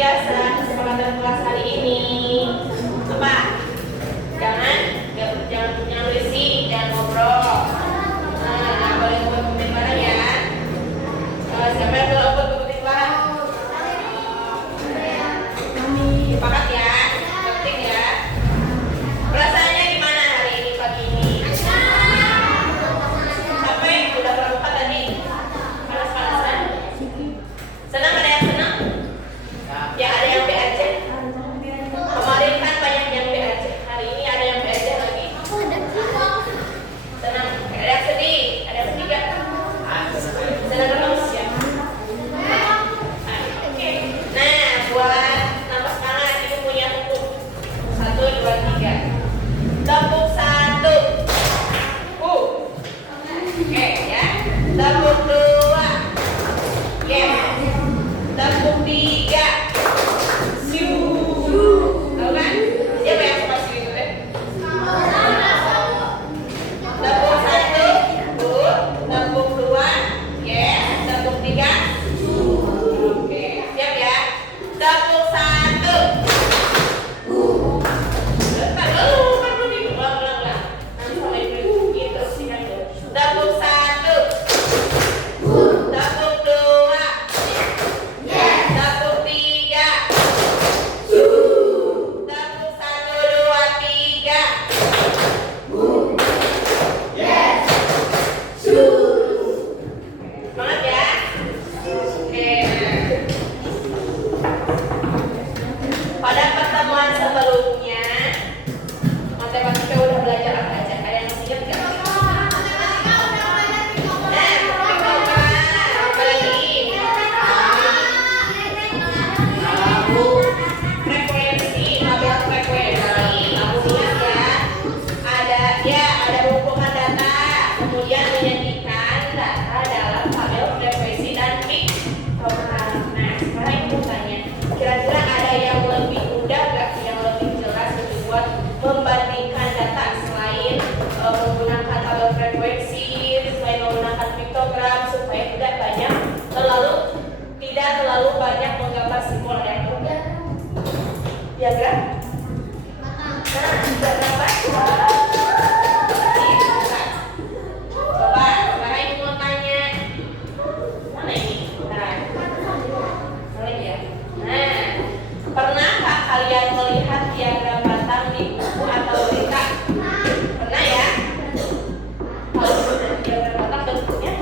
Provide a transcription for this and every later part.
biasa kesepakatan kelas hari ini apa? Jangan berisik, jangan ngobrol. Nah, nggak boleh ngomongin bareng ya. Siapa yang belum ngomongin bareng? Sepakat ya, penting ya. Perasaannya gimana hari ini pagi ini? Capek? Udah berapa tadi? Panas-panasan? Senang, ada yang senang? Ya, ada yang B aja. Kemarin kan banyak yang B aja. Hari ini ada yang B aja lagi. Senang? Ada yang sedih? Ada yang sedih gak? Senang terus ya? Oke. Nah, buat nambah semangat ini punya tepuk 1, 2, 3. Tepuk 1. Oke ya. Tepuk 2. Yes. Tepuk 3. Tahu kan? Siapa yang suka siu itu deh? Tepuk 1. Tepuk 2. Yes. Tepuk 3. Oke, siap ya. Tepuk 1. Bentar dulu, kan belum diulang-ulang. Nanti sama ibu gitu sih kan. Tepuk 1. Tepuk 2. Tepuk 3. Tepuk 1, 2, 3. Semangat ya. Oke. Pada pertemuan sebelumnya, matematika udah belajar apa aja? Ada yang masih ingat nggak? Apa lagi? Frekuensi, tabel frekuensi. Kemudian ada hubungan data. Kemudian menyajikan data dalam tabel frekuensi dan piktogram. Nah, sekarang ibu tanya, kira-kira ada yang lebih mudah nggak, yang lebih jelas lebih buat membandingkan data selain menggunakan tabel frekuensi, selain menggunakan piktogram supaya tidak terlalu banyak menggambar simbol dan bukan diagram. Nah, diagram apa? Coba, sekarang ibu mau tanya, mana ini? Nah, ya. Nah, pernahkah kalian melihat diagram batang di buku atau berita? Pernah ya? Kalau diagram batang bentuknya,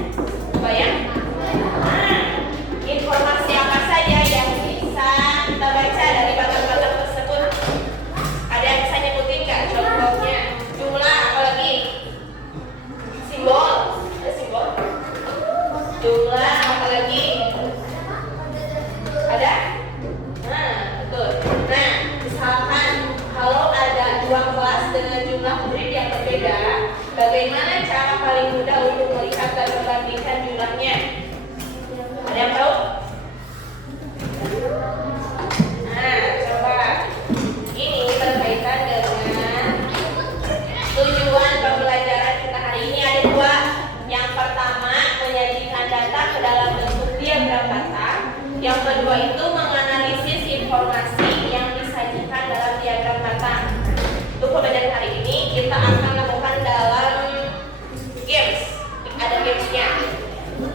bayang? Nah, informasi apa saja yang bisa kita baca dari batang-batang tersebut? Ada yang bisa nyebutin nggak contohnya? Jumlah, apalagi? Simbol, ada simbol? Jumlah, apalagi? Ada? Nah, betul. Nah, misalkan kalau ada 2 kelas dengan jumlah murid yang berbeda, bagaimana cara paling mudah untuk melihat dan membandingkan jumlahnya? Ada yang tahu? Nah, coba. Ini berkaitan dengan tujuan pembelajaran kita hari ini ada 2. Yang pertama, menyajikan data ke dalam bentuk diagram batang. Yang kedua itu menganalisis informasi yang disajikan dalam diagram batang. Untuk pembelajaran hari ini kita akan lakukan dalam games. Ada gamesnya.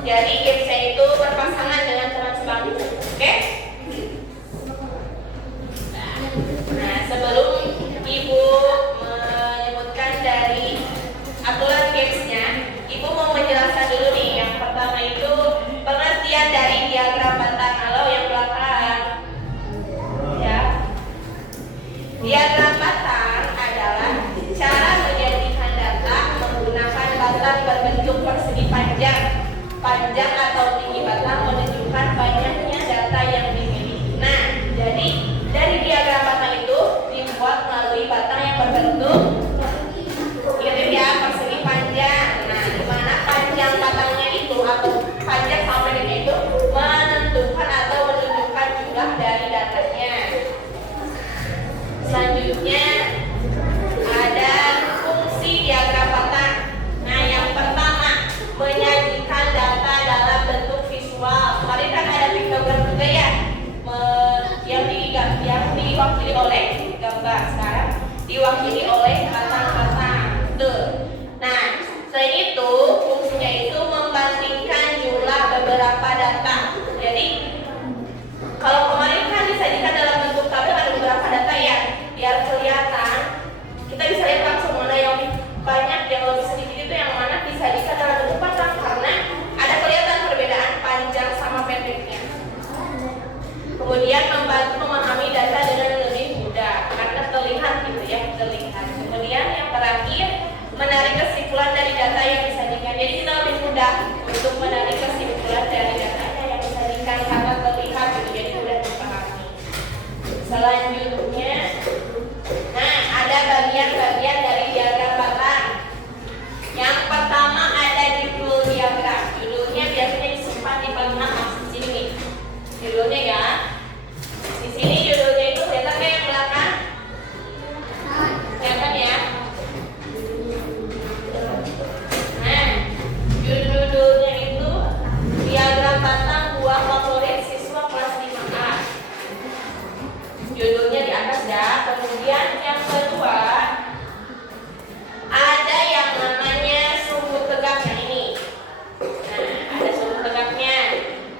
Jadi gamesnya itu berpasangan dengan teman sebangku. Oke? Nah, sebelum ibu menyebutkan dari aturan gamesnya, ibu mau menjelaskan dulu nih. Yang pertama itu pengertian dari diagram batang. Halo yang belakang. Ya. Diagram batang adalah cara menyajikan data menggunakan batang berbentuk persegi panjang atau tinggi batang Kemudian membantu memahami data dengan lebih mudah karena terlihat gitu ya, terlihat. Kemudian yang terakhir, menarik kesimpulan dari data yang disajikan. Jadi kita lebih mudah untuk menarik kesimpulan dari data yang disajikan karena terlihat gitu, jadi mudah dipahami. Selanjutnya, nah ada bagian-bagian dari diagram batang. Yang pertama ada judul diagram. Judulnya biasanya disimpan di paling atas di sini. Judulnya ya. Di sini judulnya itu kelihatan kayak yang belakang. Kelihatan ya? Nah, judulnya itu diagram batang buah favorit siswa kelas 5A. Judulnya di atas ya. Kemudian yang kedua ada yang namanya sumbu tegaknya ini. Nah, ada sumbu tegaknya.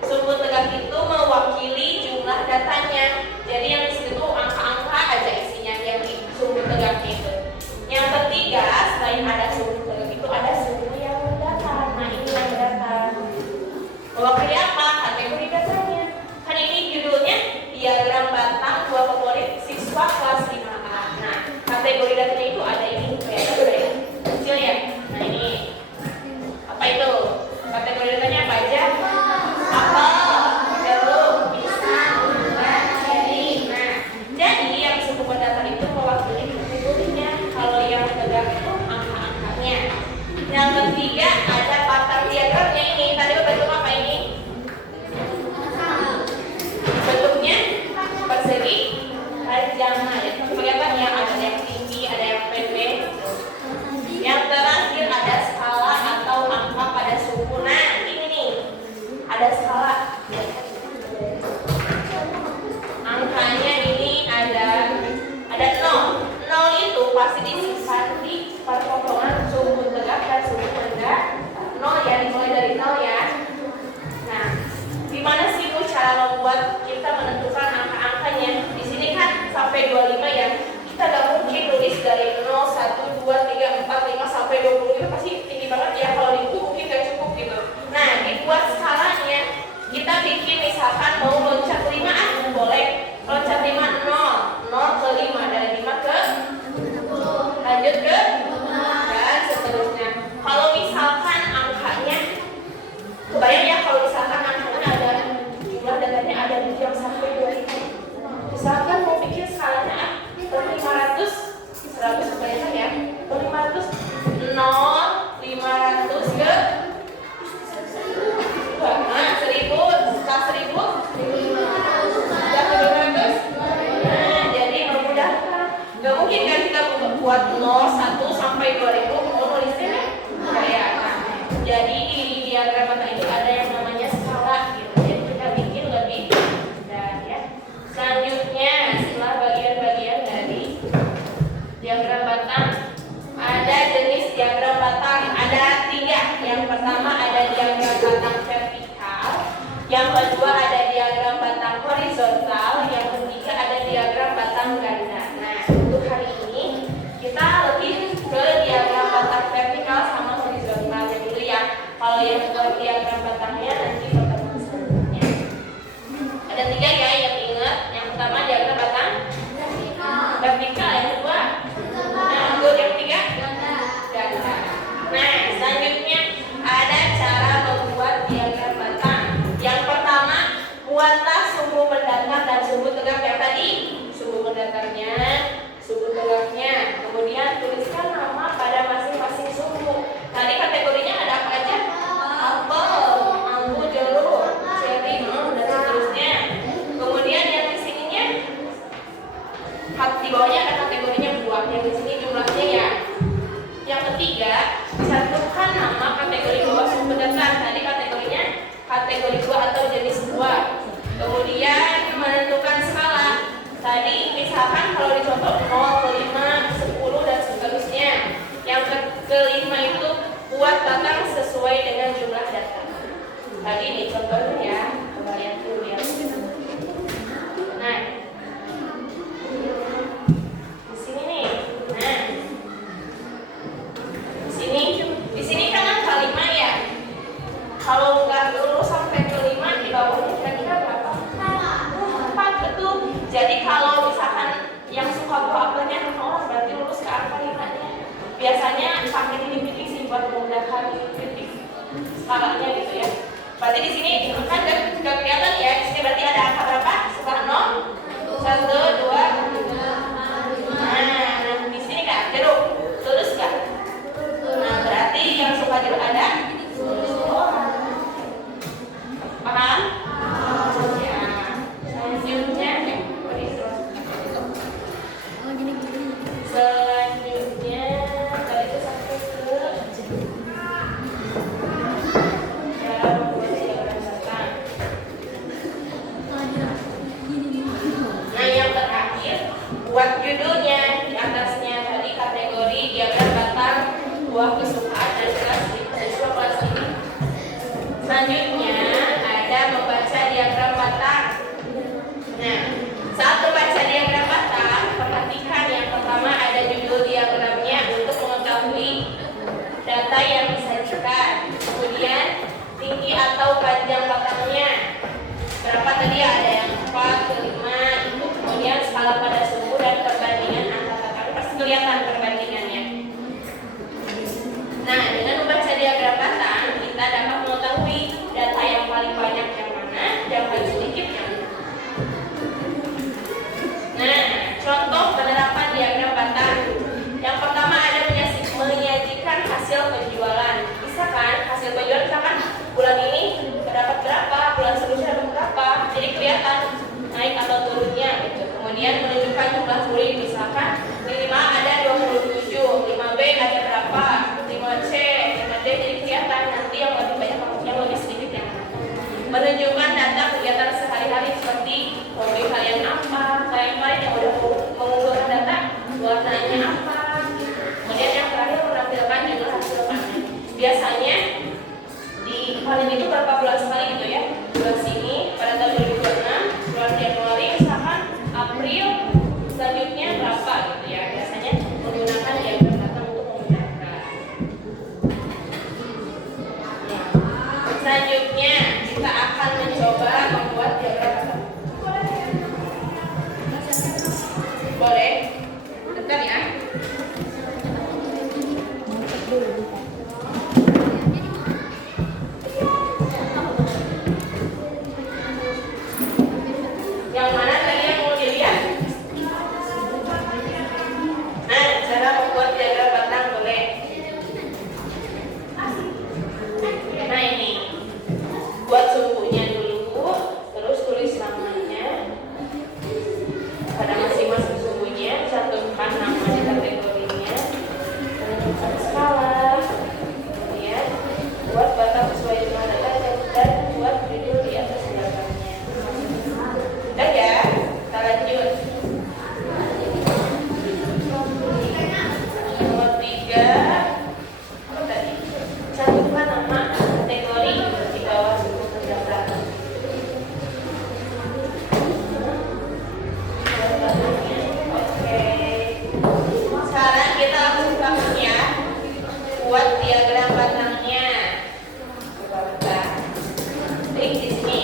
Sumbu tegak itu mewakili jumlah datanya. Jadi yang di situ tuh angka-angka aja isinya yang di sumbu tegaknya itu. Yang ketiga, selain ada sumbu tegak itu ada sumbu yang mendatar. Nah, ini yang mendatar. Mewakili apa? Kategori datanya. Kan ini judulnya diagram batang buah favorit siswa kelas 5A. Nah, kategori datanya itu ada ini. Kecil ya. Nah, ini apa itu? Kategori datanya apa aja? Apel, jeruk, pisang, buah, ceri. Nah, jadi yang sumbu pendatar itu mewakili kategorinya. Kalau yang tegak itu angka-angkanya. Yang ketiga ada pattern diagramnya ini. Tadi bentuk apa ini? Bentuknya persegi panjang. Kelihatan ya, ada yang tinggi, ada yang pendek. Yang terakhir ada skala atau angka pada sumbu. Nah, ini nih. Ada skala. Angkanya ini ada 0. 0 itu pasti disimpan di perpotongan sumbu tegak dan sumbu rendah. 0 ya, dimulai dari 0 ya. Nah, gimana sih Bu cara membuat kita menentukan angka-angkanya? Di sini kan sampai 25 ya. Kita gak mungkin tulis dari 0, 1, 2, 3, 4, 5 sampai 20 itu pasti tinggi banget ya. Kalau di buku mungkin gak cukup gitu. Nah, dibuat skalanya. Kita bikin misalkan mau loncat 5 boleh. Loncat 5, 0 ke 5, dari 5 ke lanjut ke dan seterusnya. Kalau misalkan angkanya, kebayang ya kalau misalkan angkanya ada jumlah datanya ada di yang sampai 2000. Misalkan mau bikin skalanya 500, 100 kebayang ya, 500, 0, 500 ke 1000, setelah 1000, 1500. Nah, jadi memudahkan. Gak mungkin kan kita buat 0, 1 sampai 2000 mau nulisnya ya. Nah, jadi di diagram batang itu ada yang namanya skala gitu. Jadi kita bikin lebih mudah ya. Selanjutnya setelah bagian-bagian dari diagram batang, ada jenis diagram batang, ada 3. Yang pertama ada diagram batang vertikal, yang kedua ada diagram batang horizontal, yang ketiga ada diagram batang ganda. Nah, untuk hari ini kita lebih ke diagram batang vertikal sama horizontalnya dulu ya. Kalau yang ke diagram batangnya nanti pertemuan selanjutnya. Ada 3 ya yang ingat. Yang pertama diagram batang vertikal, yang kedua yang ketiga ganda. Nah, selanjutnya ada cara membuat diagram batang. Yang pertama, buatlah sumbu pendatar dan sumbu tegak yang tadi. Sumbu pendatarnya, sumbu tegaknya. Kemudian tuliskan nama pada masing-masing sumbu. Tadi kategorinya ada apa aja? Apel, anggur, jeruk, ceri, dan seterusnya. Kemudian yang di sininya, di bawahnya ada kategorinya buah. Yang di sini jumlahnya ya. Yang ketiga, cantumkan nama kategori buah sumbu pendatar. Tadi kategorinya kategori buah atau jenis buah. Kemudian menentukan skala. Tadi misalkan kalau dicontoh 0 ke 5, 10 dan seterusnya. Yang kelima itu buat batang sesuai dengan jumlah data. Tadi ini contohnya ya. Coba lihat dulu ya. Nah, di sini nih. Nah, di sini kan angka 5 ya. Kalau nggak lurus sampai ke 5 di bawahnya kira-kira berapa? 4 Jadi kalau misalkan yang suka buah apelnya orang berarti lulus ke angka 5-nya. Biasanya pakai titik-titik sih buat memudahkan titik skalanya gitu ya. Berarti di sini kan gak kelihatan ya. Di sini berarti ada angka berapa? Setelah 0, 1, 2, 3. Nah, di sini kan jeruk. Lurus gak? Nah, berarti yang suka jeruk ada 10 orang. Paham? Ya. Selanjutnya tadi itu sampai ke cara membuat diagram batang. Nah, yang terakhir buat judulnya di atasnya tadi kategori diagram batang buah kesukaan dan kelas siswa kelas ini. Selanjutnya ada membaca diagram batang. Nah, saat membaca diagram batang, perhatikan yang pertama ada judul diagramnya untuk mengetahui data yang disajikan. Kemudian tinggi atau panjang batangnya berapa tadi, ada yang 4 ke 5 itu. Kemudian skala pada suku dan perbandingan angka batang, pasti kelihatan perbandingannya. Nah, dengan membaca diagram batang kita dapat mengetahui data yang paling banyak yang mana dan paling sedikit yang mana. Nah, contoh penerapan diagram batang. Yang pertama ada menyajikan hasil penjualan. Bisa kan hasil penjualan, misalkan bulan ini dapat berapa, bulan sebelumnya dapat berapa, jadi kelihatan naik atau turunnya gitu. Kemudian menunjukkan jumlah murid, misalkan di 5 ada 27, 5B ada berapa, 5C, 5D, jadi kelihatan nanti yang lebih banyak yang lebih sedikit yang mana. Menunjukkan data kegiatan sehari-hari seperti hobi kalian apa, kayak kemarin yang udah mengumpulkan data warnanya apa. Kemudian yang terakhir menampilkan jumlah hasil panen. Biasanya di panen itu berapa bulan sekali gitu ya. Bulan sini pada tahun 2026, bulan Januari misalkan, April selanjutnya berapa gitu ya. Biasanya menggunakan diagram batang untuk memudahkan. Selanjutnya kita akan mencoba membuat diagram batang. Boleh? Bentar ya. Yang mana tadi yang mau dilihat? Nah, cara membuat diagram batang boleh. Nah, ini buat sukunya dulu, terus tulis namanya pada masing-masing sukunya, cantumkan nama di kategorinya, tentukan skala, kemudian buat batang sesuai jumlah data dan buat judul di atas diagramnya. Udah ya, kita lanjut. Nomor 3, apa tadi? Cantumkan nama kategori di bawah suku terdapat. Oke. Sekarang kita langsung praktek ya. Buat diagram batangnya. Coba kita klik di sini.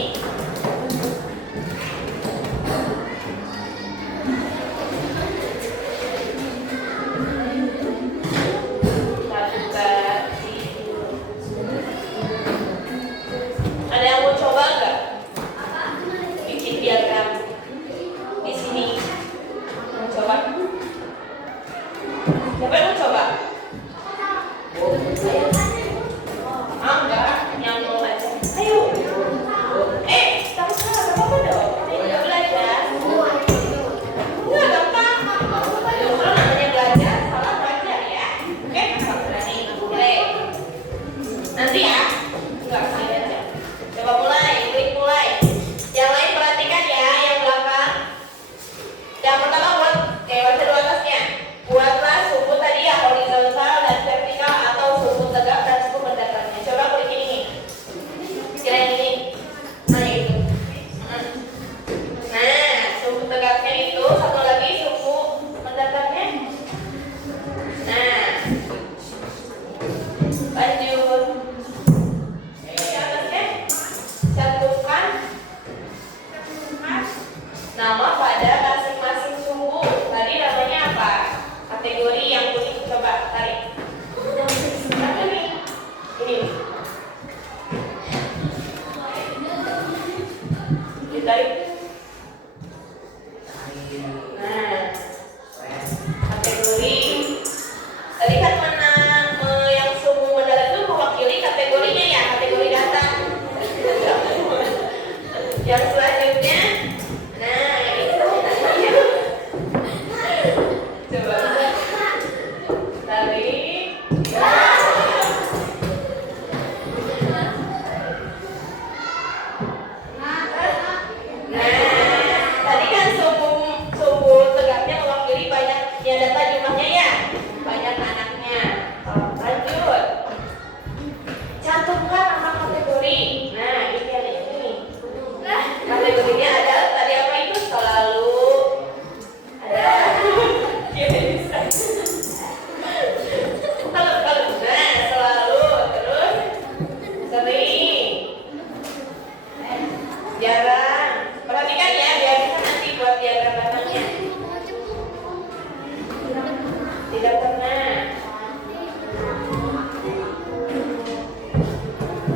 Ada yang mau coba nggak? Bikin diagram di sini. Mau coba? Siapa yang mau coba? Enggak, yang mau aja. Ayo. Tahu salah apa dong? Ayo belajar. Enggak gampang. Kalau namanya belajar, salah belajar ya. Oke, berani. Mulai. Nanti ya. Enggak sekali aja. Coba mulai, klik mulai. Yang lain perhatikan ya, yang belakang. Yang pertama buat, baca dulu atasnya. Buatlah suku tadi ya, horizontal dan vertikal atau suku tegak dan suku mendatarnya. Coba klik ini. Kira ini. Nah itu. Nah, suku tegaknya itu, satu lagi suku mendatarnya. Nah, lanjut. Di atasnya cantumkan nama pada ditarik. Nah, kategori. Tadi kan mana yang sumbu modal itu mewakili kategorinya ya, kategori data. Yang selanjutnya, nah ini coba tarik. Tadi kan sumbu tegaknya mewakili banyaknya data jumlahnya ya, banyak anaknya. Lanjut, cantumkan nama kategori. Nah ini ada ini. Kategorinya ada tadi apa itu selalu ada. Kalau nah selalu terus sering jarang. Perhatikan ya biar bisa nanti buat diagram batangnya. Tidak pernah.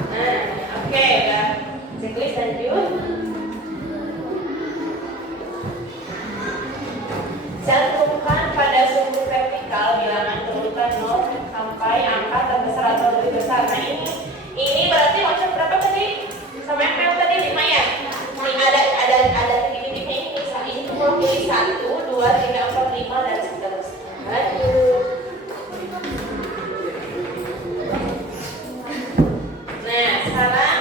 Nah, oke ya. Checklist lanjut. Cantumkan pada sumbu vertikal bilangan urutan 0 sampai angka terbesar atau lebih besar. Nah ini berarti macam berapa tadi? Sama MPL tadi 5 ya? Ada titik-titiknya ini. Misalnya ini tuh mau pilih 1, 2, 3, 4, 5 dan seterusnya. Lanjut. Nah sekarang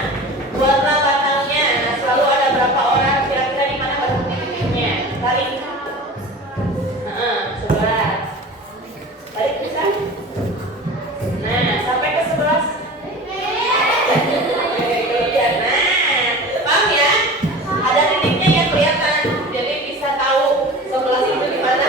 buatlah batangnya. Nah selalu ada berapa orang kira-kira di mana batang titiknya? Tarik. 11. Tarik bisa. Nah sampai ke 11. Nah paham ya? Ada titiknya yang kelihatan, jadi bisa tahu 11 itu di mana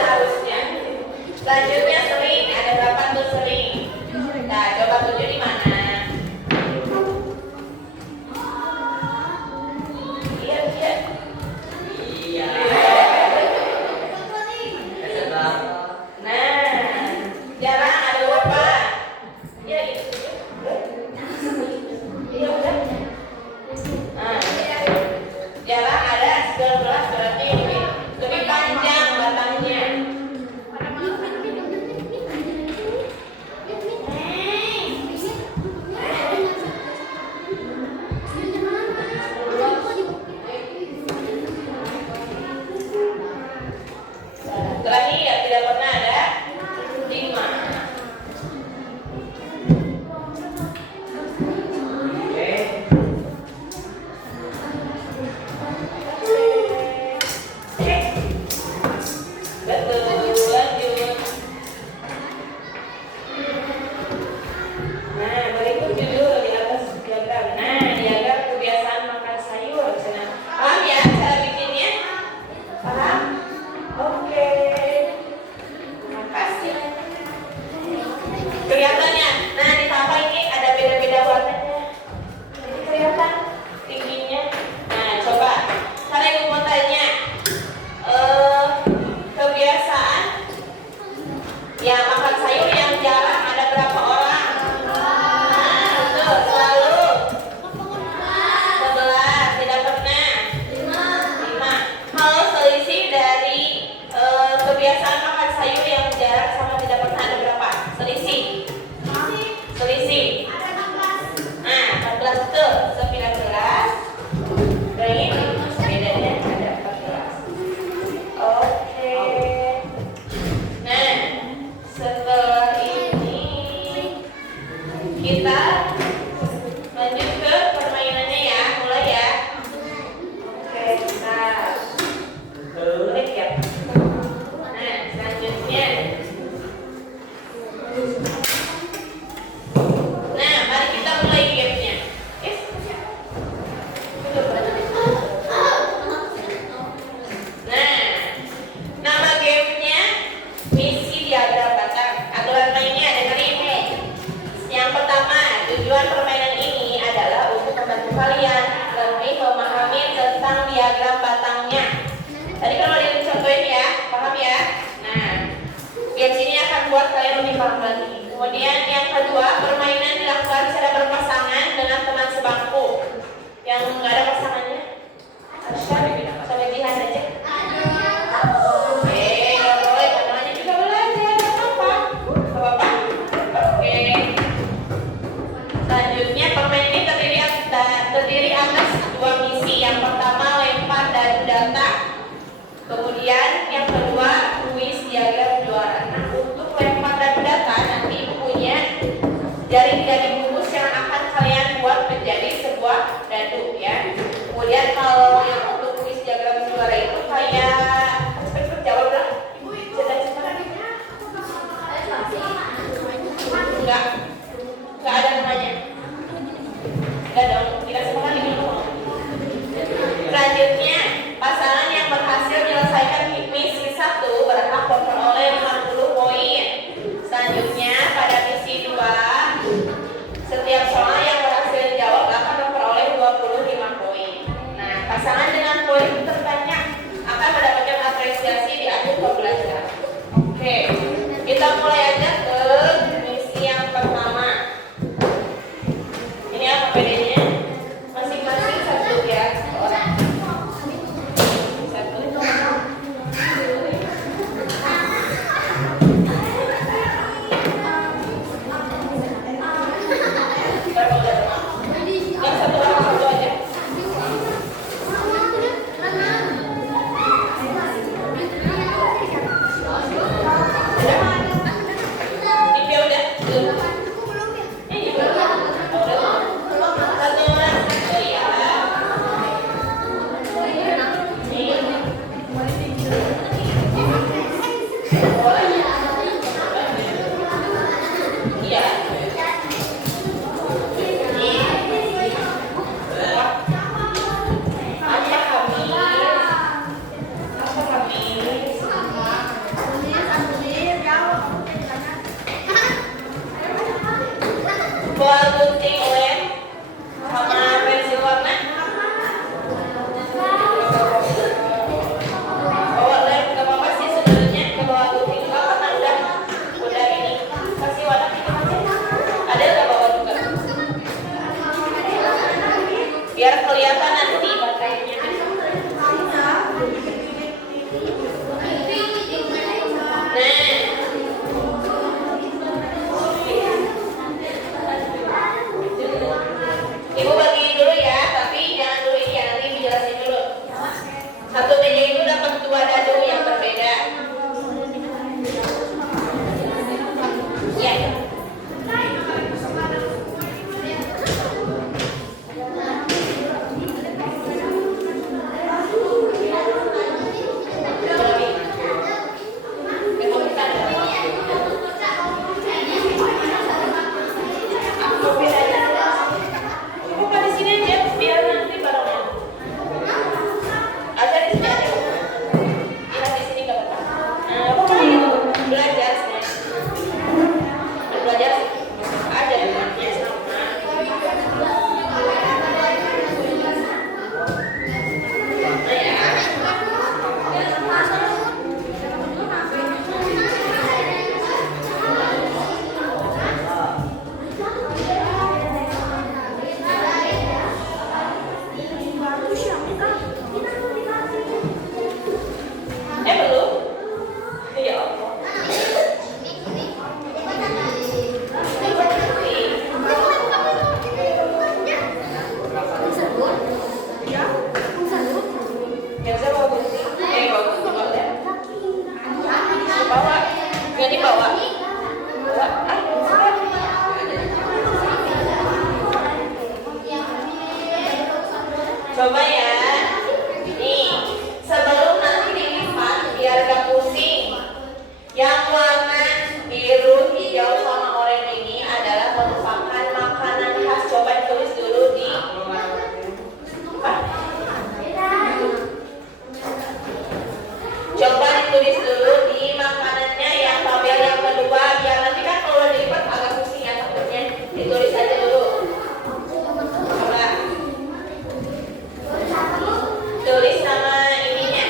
lihat aja. Oke, nggak boleh, namanya juga belajar, nggak apa-apa. Nggak apa-apa. Oke. Selanjutnya permen ini terdiri atas dua misi. Yang pertama lempar dan data. Kemudian yang kedua kuis diagram juara. Nah, untuk lempar dan data nanti punya jaring-jaring bungkus yang akan kalian buat menjadi sebuah dadu ya. Kemudian kalau yang untuk kuis diagram juara itu kayak cepet jawab lah. Ibu cepat-cepat. Enggak ada namanya. Enggak dong, kita semua kali dulu. Selanjutnya, pasangan yang berhasil menyelesaikan misi 1 berhak memperoleh 50 poin. Selanjutnya, pada misi 2, setiap soal yang berhasil dijawab akan memperoleh 25 poin. Nah, pasangan dengan poin terbanyak akan mendapatkan apresiasi di akhir pembelajaran. Oke, kita mulai aja ke misi yang pertama. Ini apa bedanya? Masing-masing satu ya, orang. Satu. Yang satu orang satu aja. Ini udah. Ini belum. Satu orang satu ya. Iya. Bola gunting lem sama pensil warna. Bawa lem ke bawah sih sebenarnya, ke bawah gunting juga karena udah ini kasih warna gitu aja. Ada nggak bawa juga? Biar kelihatan nanti baterainya. Ibu bagiin dulu ya, tapi jangan dulu ini ya, nanti dijelasin dulu. Satu meja itu dapat 2 dadu yang berbeda. Ya. Coba ya. Nih, sebelum nanti dilipat biar gak pusing. Yang warna biru, hijau, sama oranye ini adalah merupakan makanan khas. Coba tulis dulu di Coba ditulis dulu di makanannya yang tabel yang kedua. Biar nanti kan kalau dilipat agak pusing ya takutnya. Ditulis aja dulu. Coba tulis nama ininya.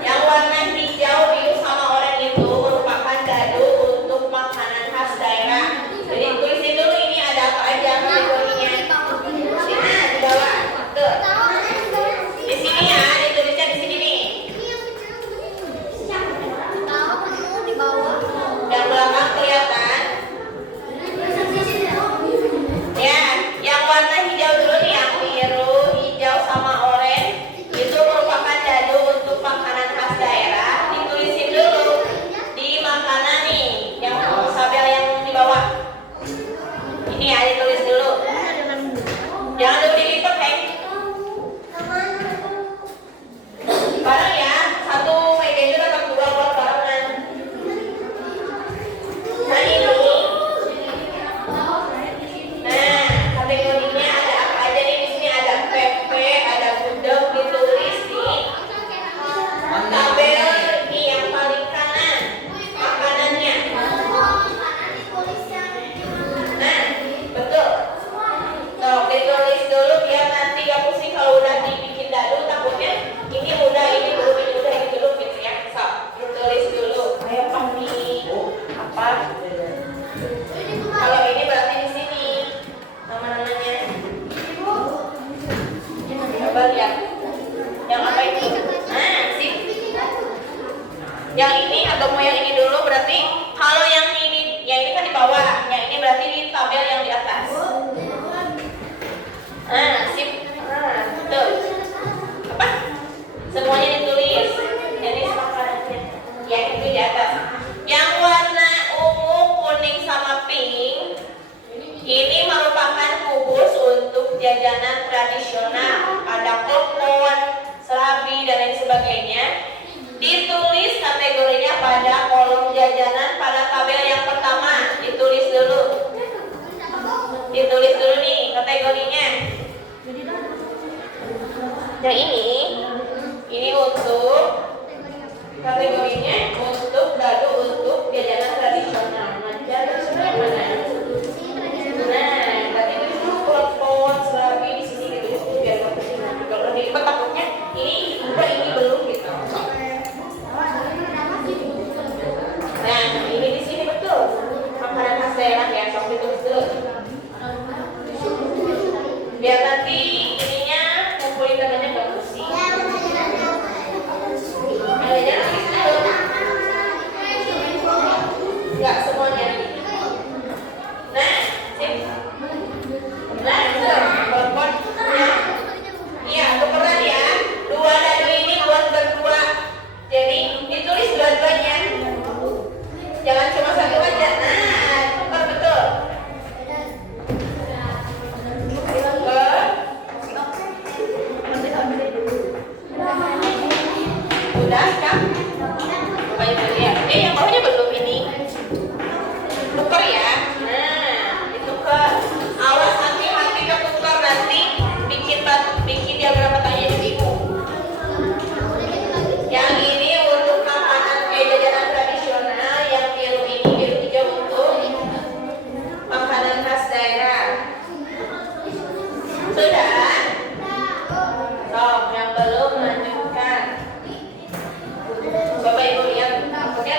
Yang warna hijau, biru, sama oranye itu merupakan dadu untuk makanan khas daerah. Jadi tulisin dulu ini ada apa aja kategorinya. Nah, di bawah. Tuh. Di sini ya, ditulisnya di sini. atau mau yang ini dulu berarti kalau yang ini kan di bawah, yang ini berarti di tabel yang di atas. Sip. Tuh. Apa? Semuanya ditulis. Jadi makanannya. Yang itu di atas. Yang warna ungu, kuning sama pink ini merupakan kubus untuk jajanan tradisional. Ada klepon, serabi dan lain sebagainya. Ditulis kategorinya pada kolom jajanan pada tabel yang pertama. Ditulis dulu. Ditulis dulu nih kategorinya. Yang ini untuk kategorinya untuk dadu untuk jajanan tradisional. Macam tradisional mana? Nah, tadi itu dulu klepon, serabi di sini ditulis dulu biar nggak pusing nanti. Kalau di takutnya ini belum gitu. Nah, ini di sini betul. Makanan khas daerah ya, sok ditulis dulu. Biar nanti ininya kumpulin dananya nggak pusing. Adanya tulis dulu. Nggak semuanya. Nah, sip. Nah, telepon. Iya, tukeran ya. 2 dadu ini buat berdua. Jadi ditulis dua-duanya. Jangan cuma satu aja. Nah, tukar betul. Udah kan? Cobain dulu ya. Yang bawahnya belum ini. Tukar ya. Nah, ditukar. Awas hati-hati ketukar nanti bikin diagram petanya jadi bingung. Yang ini untuk makanan jajanan tradisional, yang biru ini biru hijau untuk makanan khas daerah. Sudah? Yang belum lanjutkan. Bapak Ibu lihat. Oke.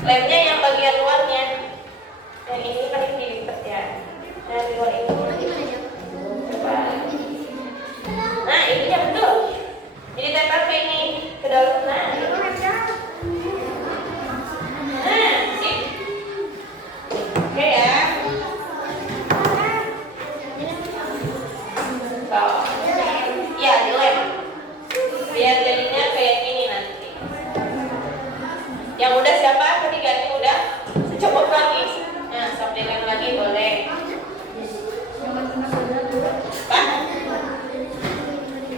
Lemnya yang bagian luarnya. Yang ini paling dilipat ya. Nah, di luar ini. Coba. Nah, ini yang betul. Jadi tempel ini ke dalam. Nah, sip. Oke ya. Tuh. Ya, dilem. Biar jadinya kayak gini nanti. Yang udah siapa? Ketiganya udah. Coba lagi. Nah, sampai lem lagi boleh. Pak?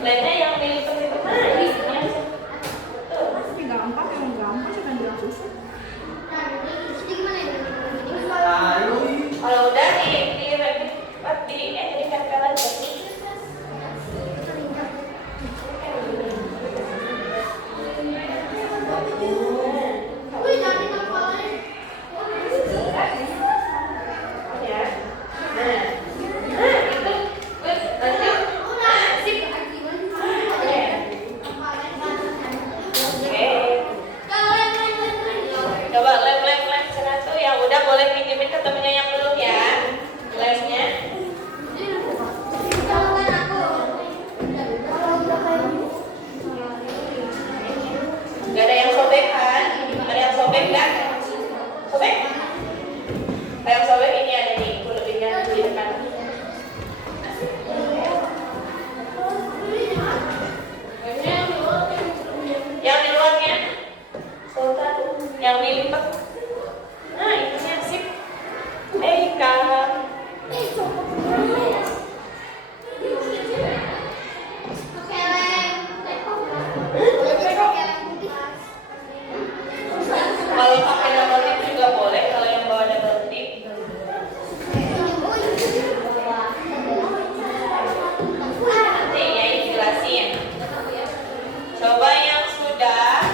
Lemnya yang dilipat-lipat. Nah, isinya. Tuh. Tapi gampang, emang gampang sih kan bilang susah. Kalau udah ditempel aja. Coba lem sana tuh yang udah boleh pinjemin ke temennya yang belum ya lemnya. Gak ada yang sobek kan? Ada yang sobek kan? Sobek? Ada yang sobek ini ada nih lebihnya di depan. Yang di luarnya Sultan yang dilipat. Nah, itunya sip. Kak. Kalau pakai double tip juga boleh kalau yang bawa double tip. Nanti ya jelasin. Coba yang sudah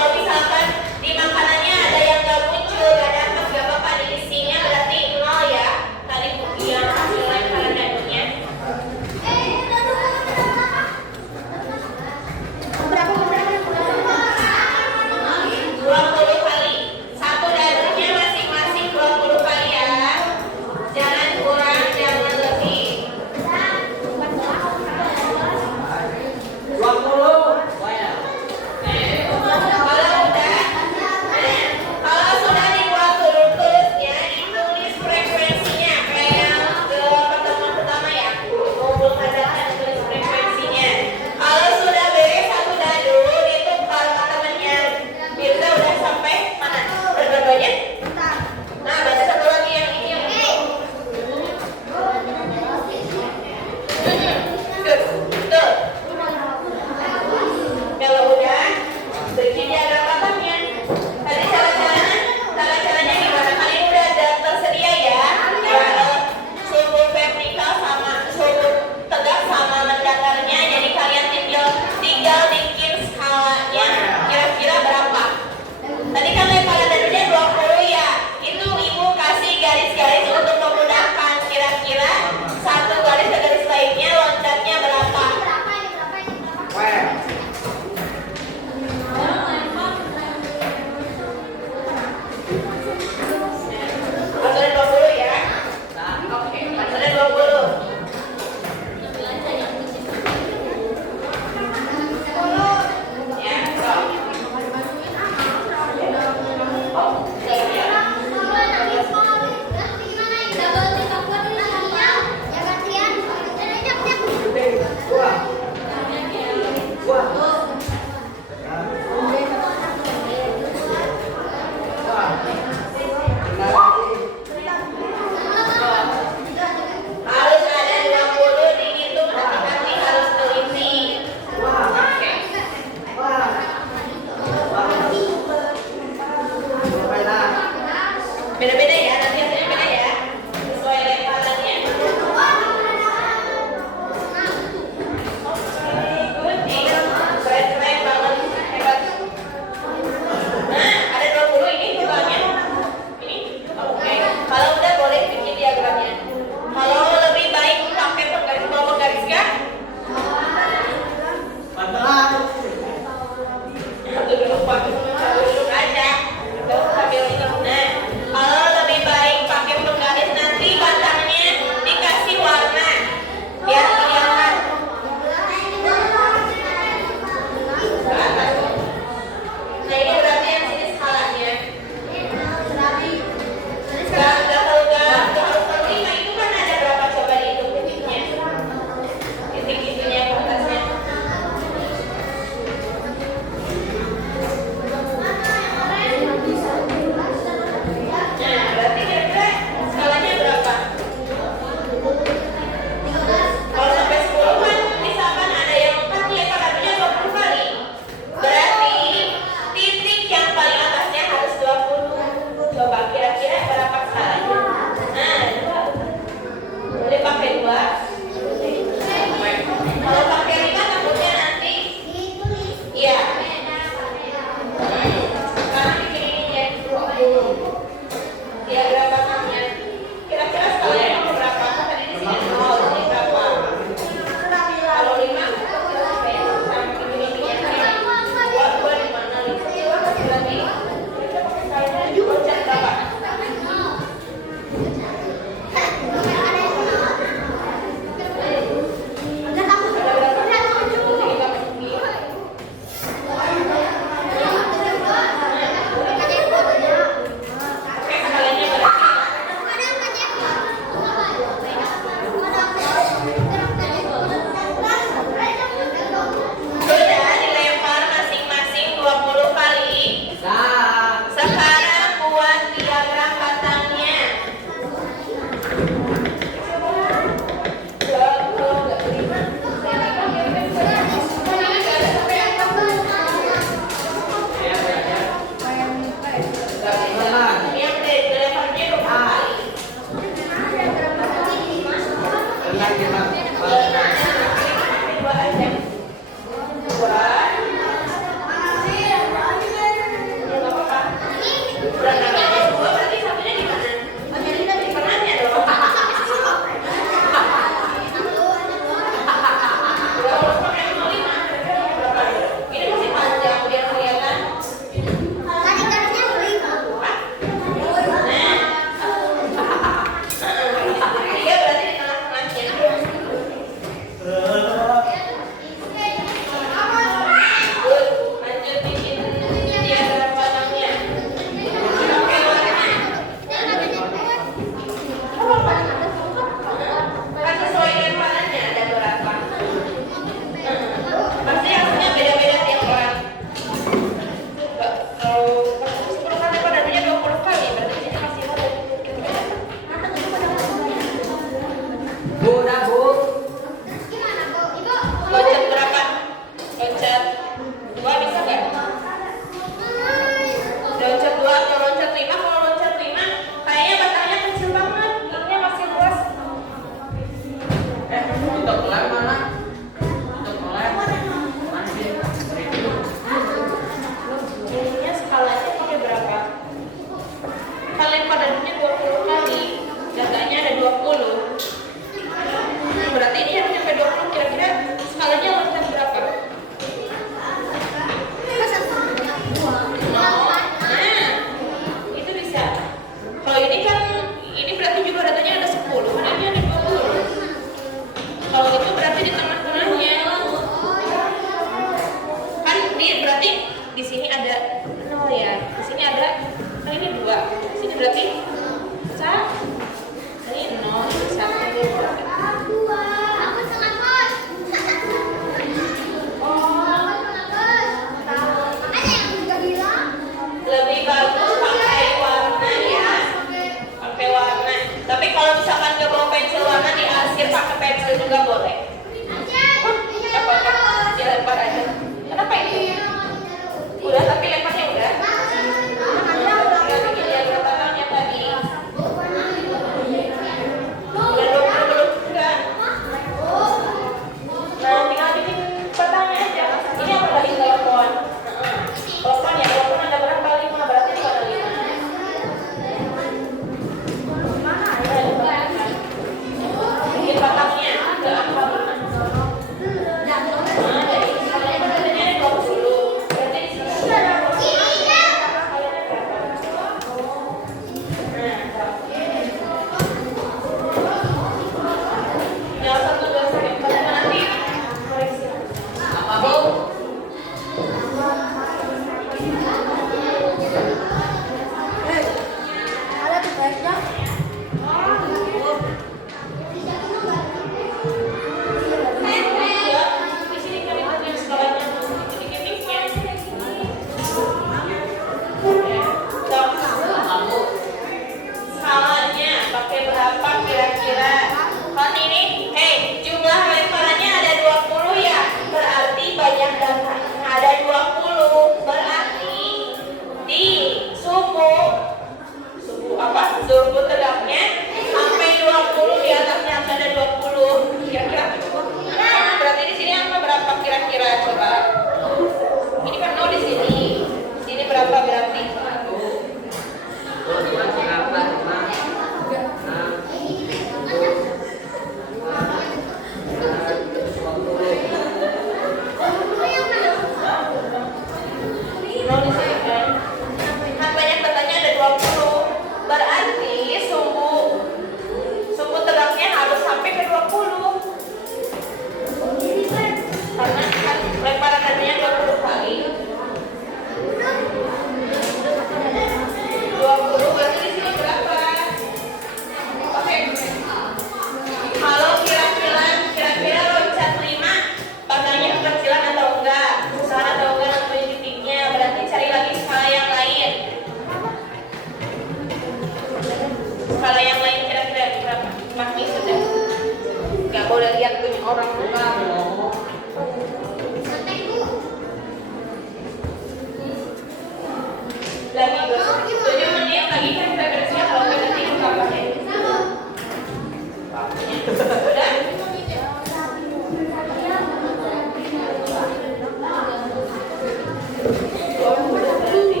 berarti.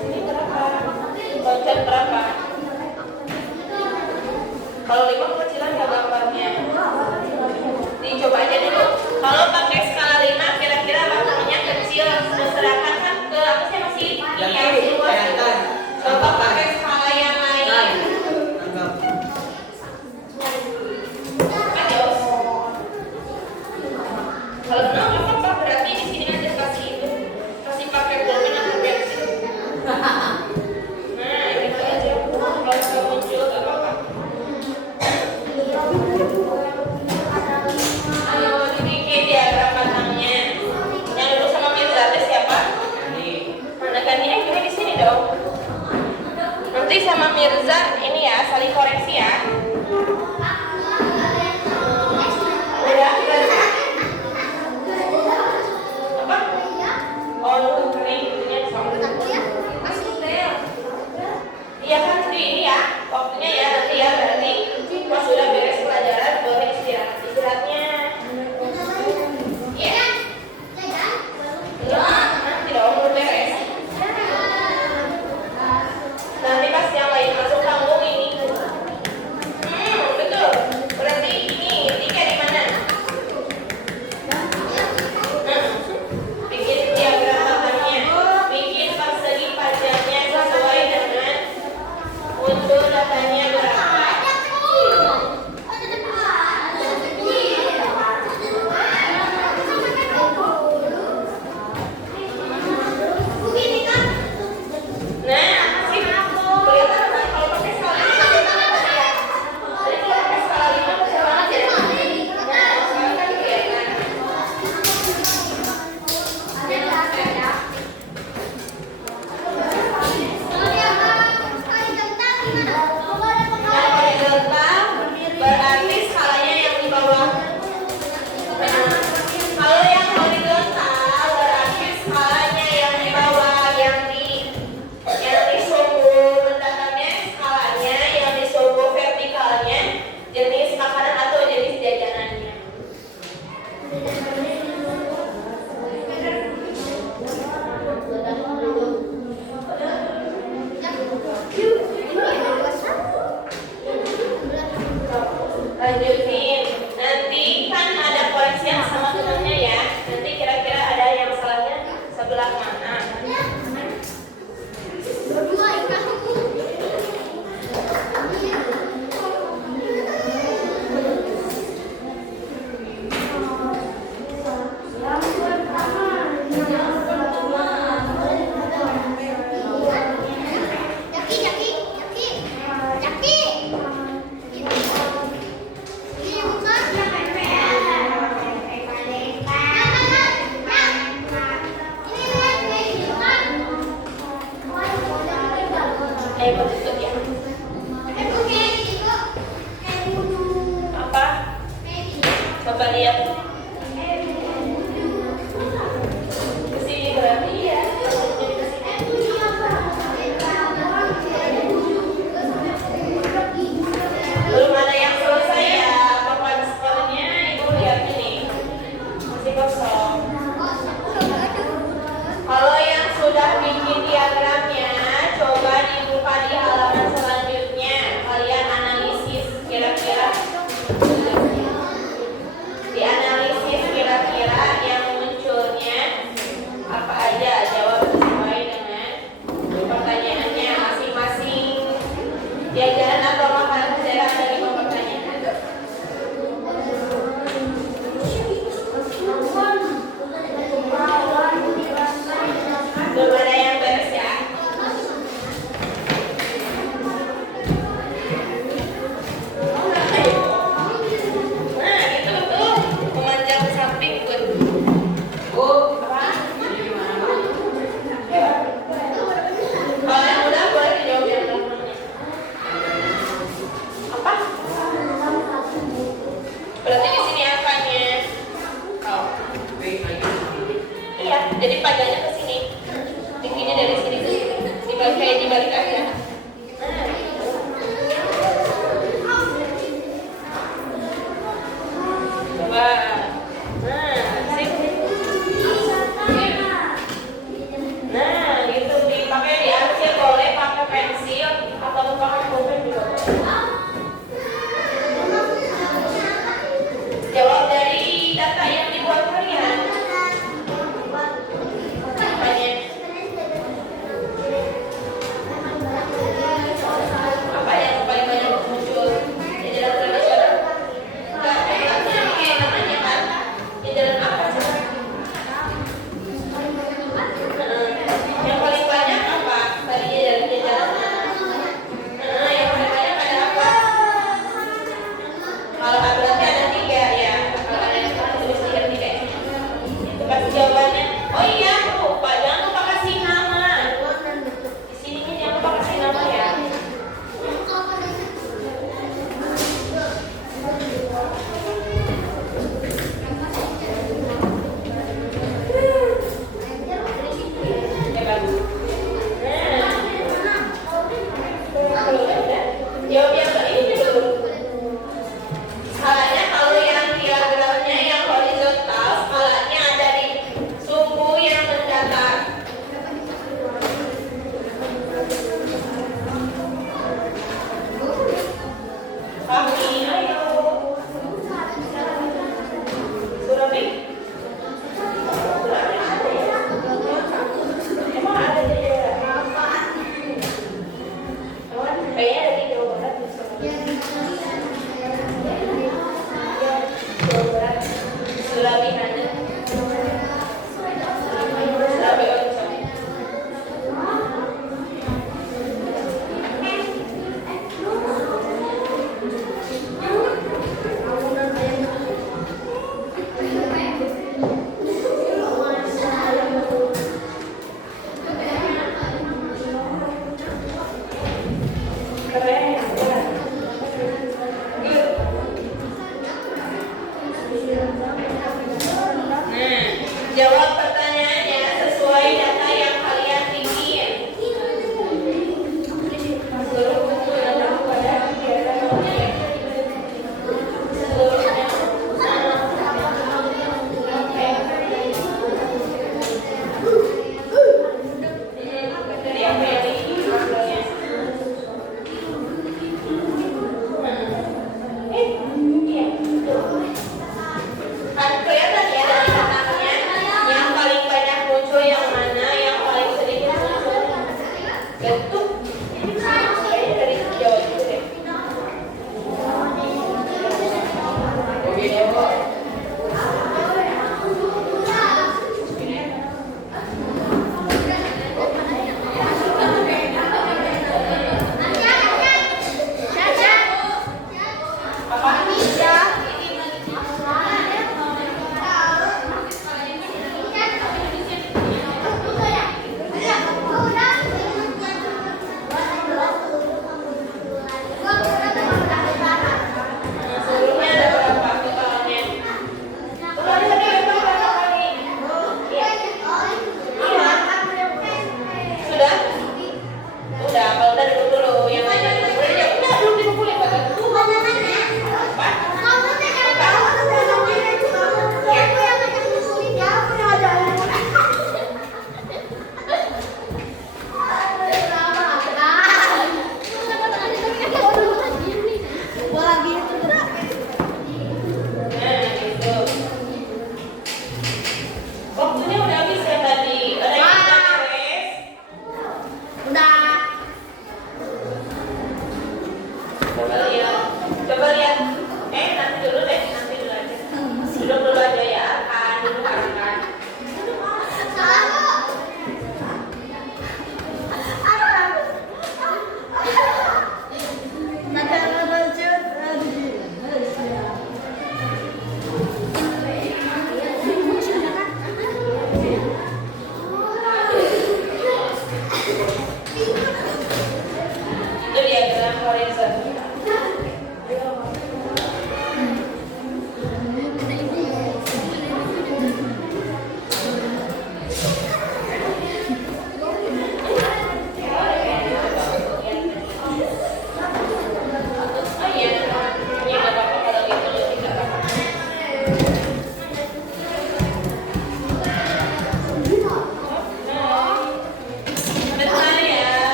Ini berapa? Loncat berapa? Kalau 5 kecilan nggak gambarnya? Dicoba aja dulu. Kalau pakai skala 5 kira-kira waktunya kecil, sedangkan kan ke apa sih masih yang luas. Coba pakai skala yang lain. Ayo. Kalau nggak apa-apa berarti di sini aja kasih itu, kasih pakai pulpen atau pensil. Nah gitu aja. Kalau nggak muncul nggak apa-apa. Ayo dibikin diagram batangnya. Yang dulu sama Mirza itu siapa? Mana Gani? Gini di sini dong. Nanti sama Mirza ini ya saling koreksi ya. Udah Mirza. Apa? Oh nunggu kering itunya sama. Iya kan di ini ya waktunya ya nanti ya berarti pas sudah beres pelajaran boleh istirahatnya. Iya. Nanti dong belum beres. Nanti pas yang lain masuk panggung ini. Betul. Berarti ini tiga di mana? Bikin diagram batangnya, bikin persegi panjangnya sesuai dengan unsur datanya berapa. Nah, sip. Kelihatan kan kalau pakai skala 5 tadi ya. Jadi kalau pakai skala 5 kecil banget ya. Nah, sekarang kan kelihatan. Yang horizontal berarti skalanya yang di bawah. Nah, kalau yang horizontal berarti skalanya yang di bawah, yang di sumbu bentakannya skalanya, yang di sumbu vertikalnya jenis makanan atau jenis jajanannya. Lanjutin. Nanti kan ada koreksian sama temennya ya. Nanti kira-kira ada yang salahnya sebelah mana? Betul ya. Apa? Coba lihat. Kesini berarti ya. Belum ada yang selesai ya. Papan skalanya ibu lihat ini masih kosong. Kalau yang sudah bikin diagramnya, coba dibuka di halaman selanjutnya. Kalian analisis kira-kira. Dianalisis kira-kira yang munculnya apa aja. Jawab sesuai dengan pertanyaannya masing-masing. Jajanan atau makanan daerah dari pertanyaan. Belum ada yang beres ya. Nah, itu betul. Memanjang ke samping good. Apa? Kalau yang udah boleh dijawab yang belakangnya. Apa? Berarti di sini apanya? Oh. Iya, jadi panjangnya ke sini. Tingginya dari sini ke sini. Dibalik kayak dibalik aja. Nah. Coba. Nah, sip.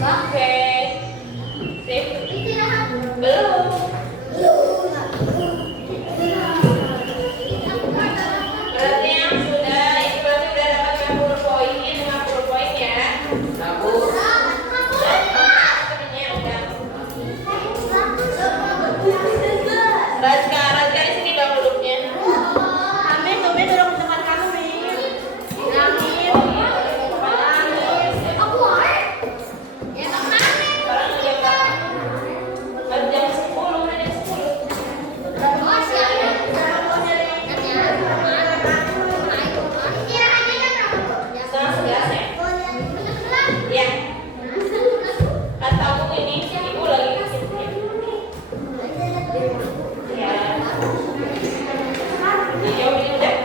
Oke. Sip. Belum. Berarti yang sudah, ini berarti udah dapat 50 poin, ini 50 poin ya. Razka di sini bang duduknya. Amin, Tumi duduk di depan kamu, Min. Amin. Sekarang jam berapa? Baru jam 10, udah jam 10. 10:30 ya? Iya. Katamu ini ibu lagi kesini. Ya. Dijawab ini udah.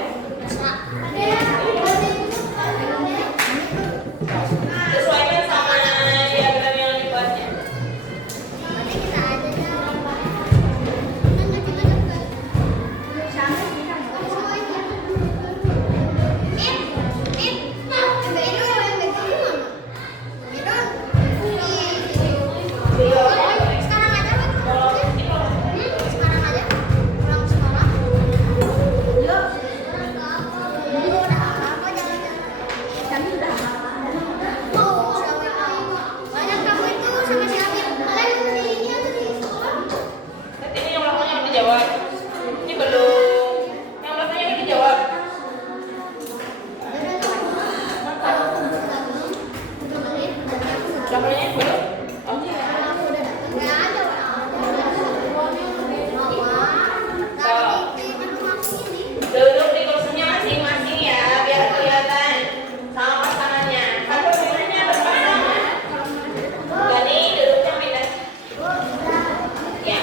Sesuaikan sama diagram yang dibuatnya. Tapi ini yang belakangnya udah dijawab. Ini belum. Yang belakangnya udah dijawab. Belakangnya belum. Oh. Duduk di kursinya masing-masing ya, biar kelihatan sama pasangannya. Satu sebenarnya berpasangan. Gani duduknya pindah. Ya.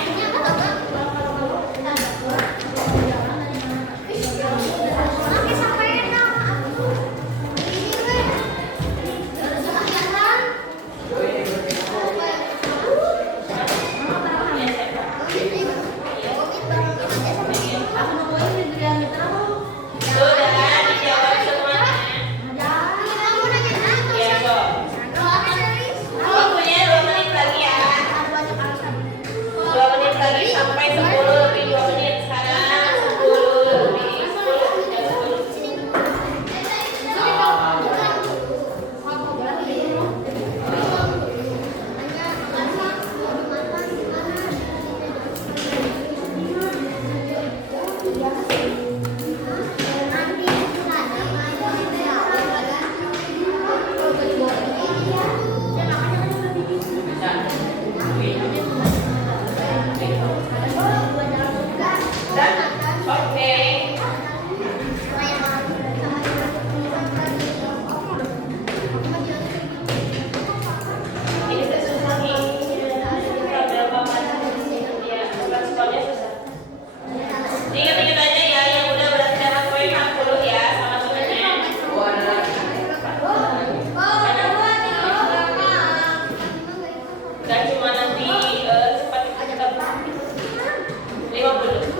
Sudah dijawab semuanya. Ya, Sob. Waktunya 2 menit lagi ya. 2 menit lagi sampai 10 lebih 2 menit. Sekarang 10 lebih 10. Jam 10. Oke. Ini susah nih. Tabel papan. Ya, bukan sekolahnya susah. Ingat-ingat aja ya, yang udah berarti dapat poin 60 ya sama temennya. Gak cuma nanti cepat 50.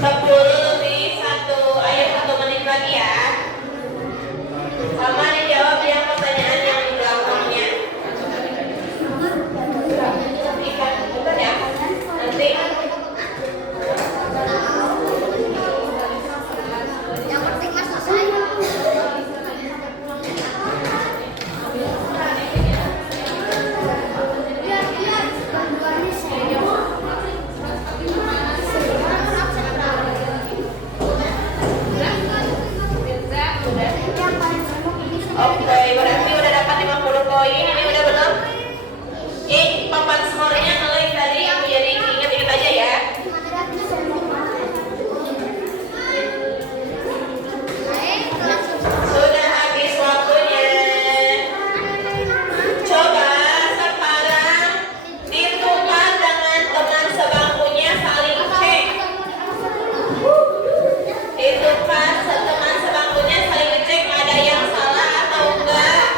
10 lebih 1. Ayo 1 menit lagi ya. Sama dijawab yang pertanyaan yang di belakangnya. Ikan, bentar ya. Nanti. Oke, berarti udah dapat 50 poin. Ini udah belum? Papan skornya ngelik tadi. Jadi ingat-ingat aja ya. Sudah habis waktunya. Coba sekarang ditukar dengan teman sebangkunya saling cek. Ditukar teman sebangkunya saling cek ada yang salah atau enggak.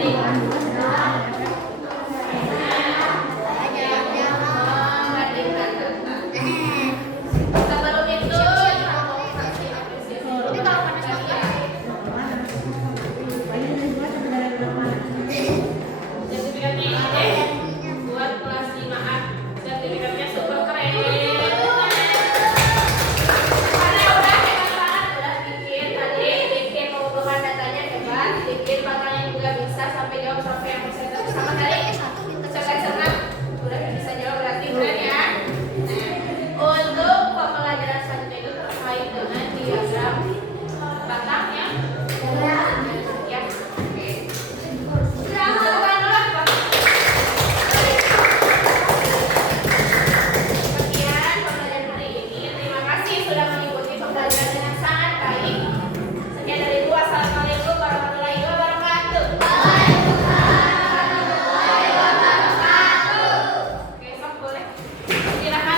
adik-adik.